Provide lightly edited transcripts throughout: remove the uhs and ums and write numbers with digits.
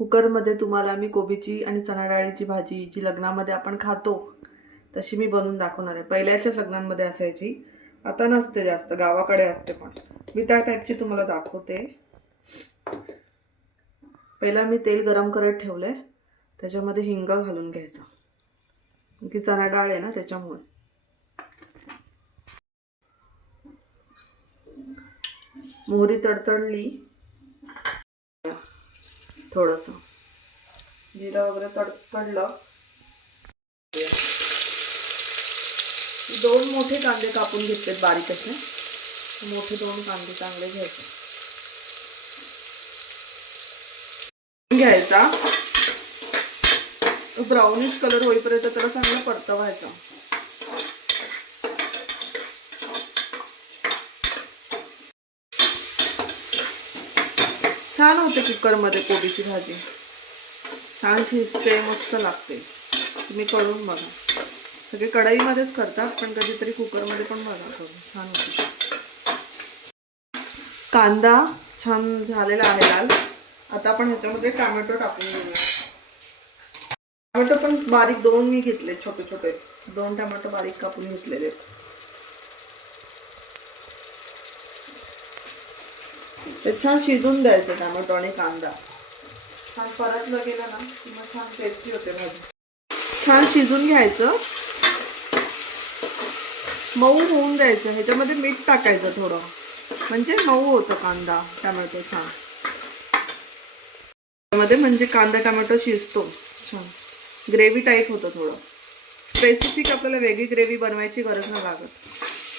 कुकरमध्ये तुम्हाला मी कोबीची आणि चणा डाळीची भाजी जी लग्नामध्ये आपण खातो तशी मी बनवून दाखवणार आहे. पहिल्याच्याच लग्नांमध्ये असायची, आता नसते जास्त, गावाकडे असते, पण मी त्या टाईपची तुम्हाला दाखवते. पहिला मी तेल गरम करत ठेवले, त्याच्यामध्ये हिंग घालून घ्यायचा, की चणा डाळ आहे ना त्याच्यामुळे. मोहरी तडतडली, थोडंसं जिरं वगैरे तडतडलं, 2 मोठे कांदे कापून घेतलेत बारीक असे. मोठे 2 कांदे चांगले घ्यायचा. ब्राउनिश कलर होईपर्यंत त्याला चांगलं परतवायचा. छान होते कुकरमध्ये कोबीची भाजी, छान शिजते, मस्त लागते. तुम्ही करून बघा. सगळे कढईमध्येच करतात, पण कधीतरी कुकरमध्ये पण बघा करून, छान होते. कांदा छान झालेला आहे लाल. आता आपण ह्याच्यामध्ये टोमॅटो टाकून घेऊया. टोमॅटो पण बारीक 2 मी घेतले, छोटे छोटे 2 टोमॅटो बारीक कापून घेतलेले. ते छान शिजून द्यायचं टोमॅटो आणि कांदा. छान परतलं गेलं ना की मग छान टेस्टी होते भाजी. छान शिजून घ्यायचं, मऊ होऊन द्यायचं. ह्याच्यामध्ये मीठ टाकायचं थोडं, म्हणजे मऊ होतं कांदा टोमॅटो छान. मध्ये म्हणजे कांदा टोमॅटो शिजतो छान, ग्रेव्ही टाईप होतं. थोडं स्पेसिफिक आपल्याला वेगळी ग्रेव्ही बनवायची गरज नाही लागत.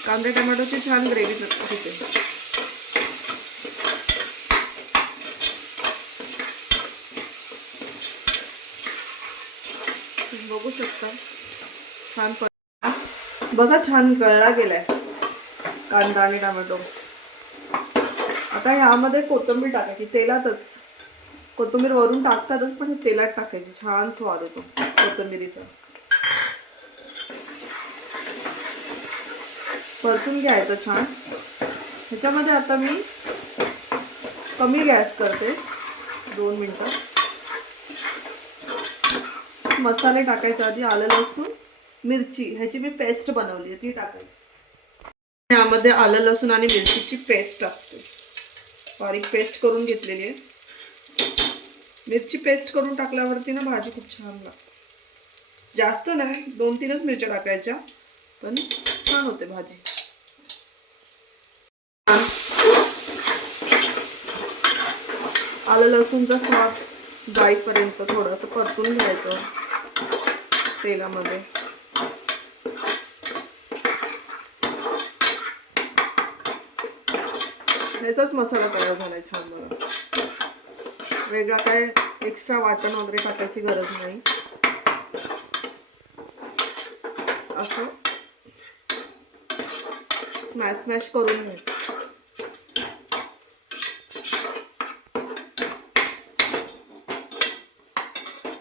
कांदा टोमॅटोची छान ग्रेव्ही होते. बघू शकता छान बघा, छान गळला गेलाय कांदा आणि टोमॅटो. आता ह्यामध्ये कोथिंबीर टाकायची तेलातच. कोथिंबीर वरून टाकतातच, पण तेलात टाकायची, छान स्वाद येतो कोथिंबीरीचा. परतून घ्यायचं छान. ह्याच्यामध्ये आता मी कमी गॅस करते, 2 मिनिटं. मसाले टाकायचे आधी, आलं लसूण मिरची ह्याची मी पेस्ट बनवली आहे ती टाकायची. यामध्ये आलं लसूण आणि मिरचीची पेस्ट टाकते, बारीक पेस्ट करून घेतलेली आहे. मिरची पेस्ट करून टाकल्यावरती ना भाजी खूप छान लागते. जास्त नाही, 2-3च मिरच्या टाकायच्या, पण छान होते भाजी. आलं लसूणचा स्वाद जाईपर्यंत थोडंसं परतून घ्यायचं तेलामध्ये. ह्याचाच मसाला तयार झालाय छान. बघा, वेगळा काय एक्स्ट्रा वाटण वगैरे टाकायची गरज नाही. असं स्मॅश करून घ्यायचं.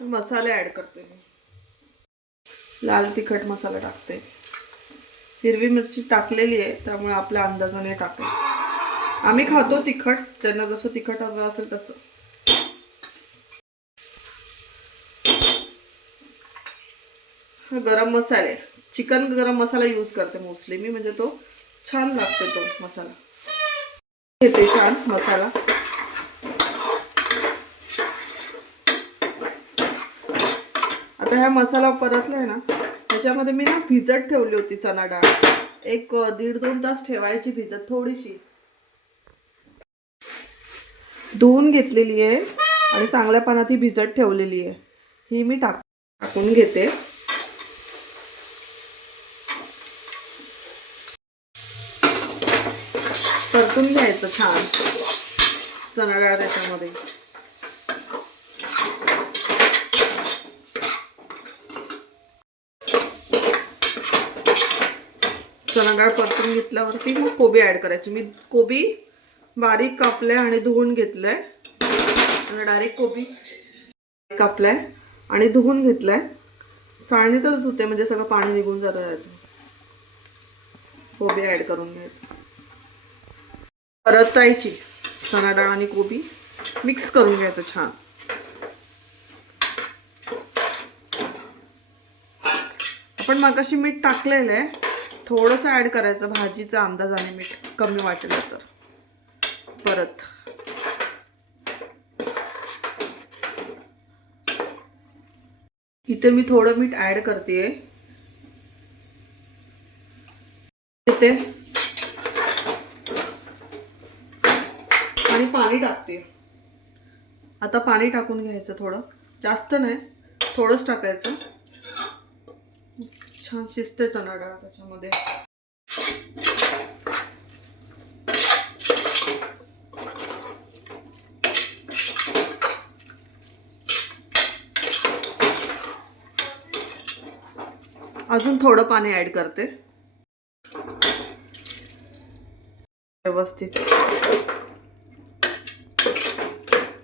मसाले ऍड करते मी. लाल तिखट मसाला टाकते. हिरवी मिरची टाकलेली आहे, त्यामुळे आपल्या अंदाजाने टाकायचं. आम्ही खातो तिखट, ज्यांना जसं तिखट हवं असेल तसं. हा गरम मसाले, चिकन गरम मसाला यूज करते मोस्टली मी, म्हणजे तो छान लागते तो मसाला. घेते छान मसाला. आता हा मसाला परतलाय ना, त्याच्यामध्ये मी ना भिजत ठेवली होती चणा डाळ. एक 1.5-2 तास ठेवायची भिजत. थोडीशी धुवून घेतलेली आहे आणि चांगल्या पाण्यात ही भिजत ठेवलेली आहे. ही मी टाकून घेते. परतून घ्यायचं छान चणा डाळ त्याच्यामध्ये. चणा डाळ परतून घेतल्यावरती मग कोबी ऍड करायची. मी कोबी बारीक कापले आणि धुवून घेतलंय. आणि डायरेक्ट कोबी कापलाय आणि धुवून घेतलाय. चाळणीतच धुते, म्हणजे सगळं पाणी निघून जातं त्याचं. कोबी ऍड करून घ्यायचं. परतायची चणा डाळ आणि कोबी मिक्स करून घ्यायचं छान. आपण मगाशी मीठ टाकलेलं आहे, थोडंसं ॲड करायचं भाजीचा अंदाजाने, मीठ कमी वाटलं तर परत. इथे मी थोडं मीठ ॲड करते इथे आणि पाणी टाकते. आता पाणी टाकून घ्यायचं, थोडं जास्त नाही, थोडंच टाकायचं. छान शिजते चणा डाळ त्याच्यामध्ये. अजून थोडं पाणी ॲड करते व्यवस्थित.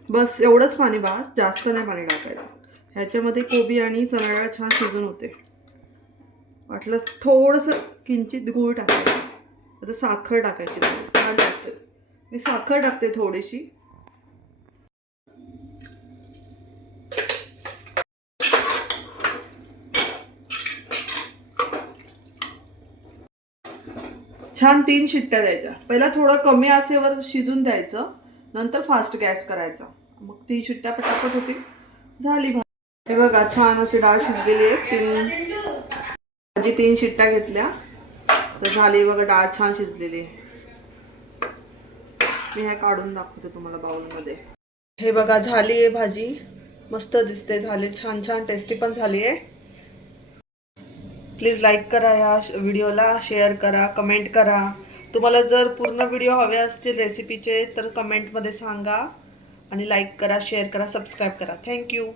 बस एवढंच पाणी, बास, जास्त नाही पाणी टाकायचं. ह्याच्यामध्ये कोबी आणि चणा डाळ छान शिजून होते. वाटलं थोडंसं किंचित गूळ टाकायचं. आता साखर टाकायची, छान जास्त. मी साखर टाकते थोडीशी. छान 3 शिट्ट्या द्यायच्या. पहिला थोडं कमी आचेवर शिजून द्यायचं, नंतर फास्ट गॅस करायचा. मग 3 शिट्ट्या पटापट होतील, झाली भाजी. हे बघा छान अशी डाळ शिजलेली आहे. भाजी 3 शिट्ट्या घेतल्या तर झाली बघा, डाळ छान शिजलेली आहे. मी हे काढून दाखवते तुम्हाला बाउलमध्ये. हे बघा झाली आहे भाजी, मस्त दिसते, झाली छान छान, टेस्टी पण झाली आहे. प्लीज लाईक करा या व्हिडिओला, शेअर करा, कमेंट करा. तुम्हाला जर पूर्ण व्हिडिओ हवे असतील रेसिपीचे तर कमेंटमध्ये सांगा. आणि लाईक करा, शेअर करा, सबस्क्राईब करा. थँक्यू.